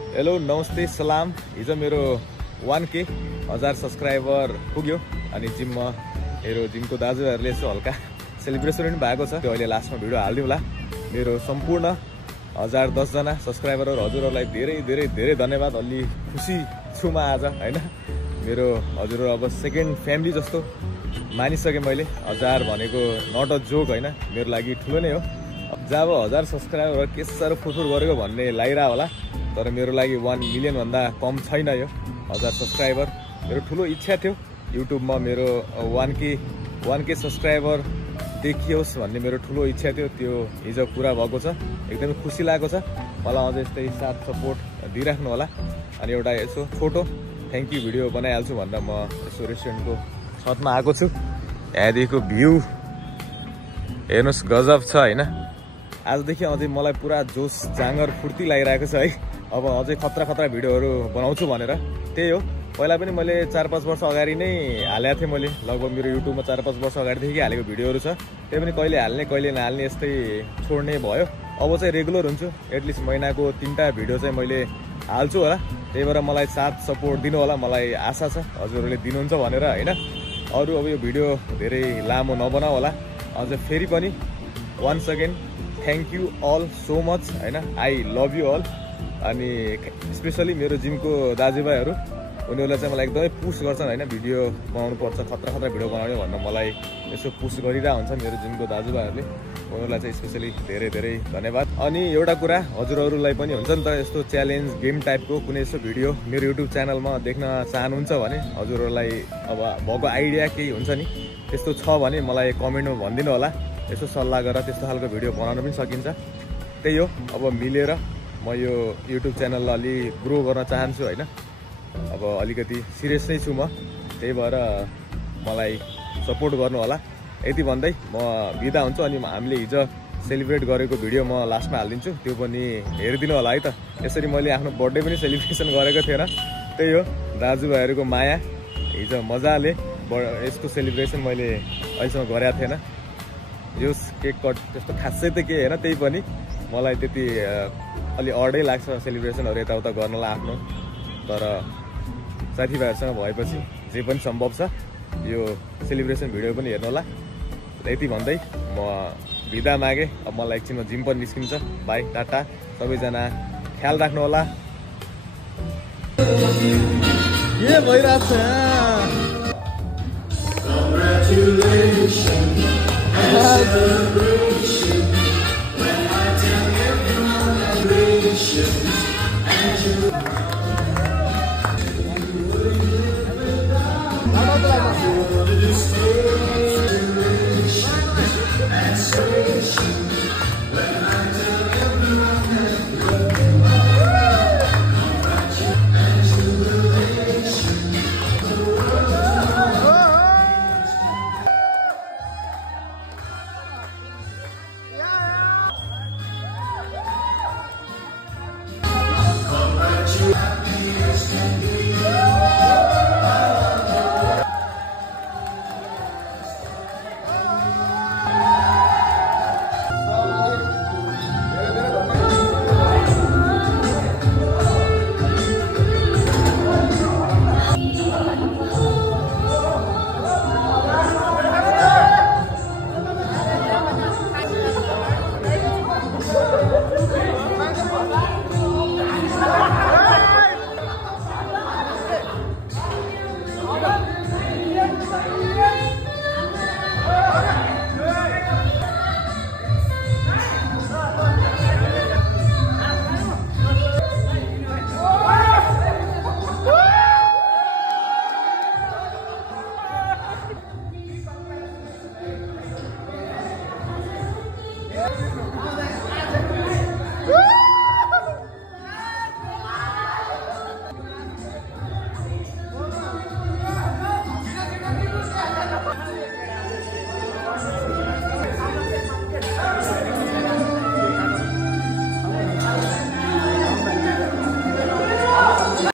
Hello नमस्ते सलाम। हिजो मेरो 1K 1000 सब्सक्राइबर पुग्यो अनि जिममा मेरो जिमको दाजुभाइहरूले यसो हल्का सेलिब्रेसन पनि भएको छ। त्यो अहिले लास्टमा भिडियो हाल्दिउँ होला। मेरो सम्पूर्ण 1010 जना सब्सक्राइबरहरू हजुरहरूलाई धेरै धेरै धेरै धन्यवाद। अलि खुसी छु म आज हैन। मेरो हजुरहरू अब सेकेन्ड फ्यामिली जस्तो मानिसकेँ मैले। 1000 भनेको नट अ जोक हैन, मेरो लागि ठुलो नै हो। जब 1000 सब्सक्राइबर के साह्रो फुरफुर गरेको भन्ने लागिरा होला, तर मेरो लागि 1 मिलियन भन्दा कम छैन यो 1000 सब्सक्राइबर। मेरो ठुलो इच्छा थियो युट्युबमा मेरो 1K सब्सक्राइबर देखियोस् भन्ने मेरो ठुलो इच्छा थियो। त्यो हिजो पुरा भएको छ। एकदमै खुसी लागेको छ। मलाई अझै यस्तै साथ सपोर्ट दिइराख्नु होला। अनि एउटा यसो छोटो थ्याङ्क यू भिडियो बनाइहाल्छु भनेर म यसो रेस्टुरेन्टको छतमा आएको छु। यहाँदेखिको भ्यू हेर्नुहोस् गजब छ हैन। आजदेखि अझै मलाई पुरा जोस जाँगर फुर्ती लागिरहेको छ है। अब अझै खतरा खतरा भिडियोहरू बनाउँछु भनेर। त्यही हो, पहिला पनि मैले 4-5 वर्ष अगाडि नै हालेको थिएँ। मैले लगभग मेरो युट्युबमा 4-5 वर्ष अगाडिदेखि हालेको भिडियोहरू छ। त्यही पनि कहिले हाल्ने कहिले नहाल्ने यस्तै छोड्ने भयो। अब चाहिँ रेगुलर हुन्छु। एटलिस्ट महिनाको 3टा भिडियो चाहिँ मैले हाल्छु होला। त्यही भएर मलाई साथ सपोर्ट दिनु होला। मलाई आशा छ हजुरहरूले दिनुहुन्छ भनेर हैन। अरू अब यो भिडियो धेरै लामो नबनाऊ होला। अझ फेरि पनि once again thank you all so much हैन। I love you all. अनि स्पेसली मेरो जिमको दाजुभाइहरू, उनीहरूले चाहिँ मलाई एकदमै पुस गर्छन् हैन। भिडियो बनाउनु पर्छ, खतरा खतरा भिडियो बनाउने भनेर मलाई यसो पुस गरिरहेको हुन्छ मेरो जिमको दाजुभाइहरूले। उनीहरूलाई चाहिँ स्पेसली धेरै धेरै धन्यवाद। अनि एउटा कुरा हजुरहरूलाई पनि हुन्छ नि त, यस्तो च्यालेन्ज गेम टाइपको कुनै यस्तो भिडियो मेरो युट्युब च्यानलमा देख्न चाहनुहुन्छ भने हजुरहरूलाई अब भएको आइडिया केही हुन्छ नि, त्यस्तो छ भने मलाई कमेन्टमा भनिदिनु होला। यसो सल्लाह गरेर त्यस्तो खालको भिडियो बनाउन पनि सकिन्छ। त्यही हो, अब मिलेर म यो युट्युब च्यानललाई अलि ग्रो गर्न चाहन्छु हैन। अब अलिकति सिरियस नै छु म। त्यही भएर मलाई सपोर्ट गर्नु होला। यति भन्दै म बिदा हुन्छु। अनि हामीले हिजो सेलिब्रेट गरेको भिडियो म लास्टमा हालिदिन्छु, त्यो पनि हेरिदिनु होला है त। यसरी मैले आफ्नो बर्थडे पनि सेलिब्रेसन गरेको थिएन। त्यही हो, दाजुभाइहरूको माया। हिजो मजाले यसको सेलिब्रेसन मैले अहिलेसम्म गरेको थिएन। यो केक कट त्यस्तो खासै त के होइन, त्यही पनि मलाई त्यति अलि अडै लाग्छ सेलिब्रेसनहरू यताउता गर्नलाई आफ्नो। तर साथीभाइहरूसँग भएपछि जे पनि सम्भव छ। यो सेलिब्रेसन भिडियो पनि हेर्नु होला। यति भन्दै म बिदा मागेँ। अब मलाई एकछिनमा जिम पनि निस्किन्छ। बाई, टाटा। सबैजना ख्याल राख्नु होला। के भइरहेछ? Woo!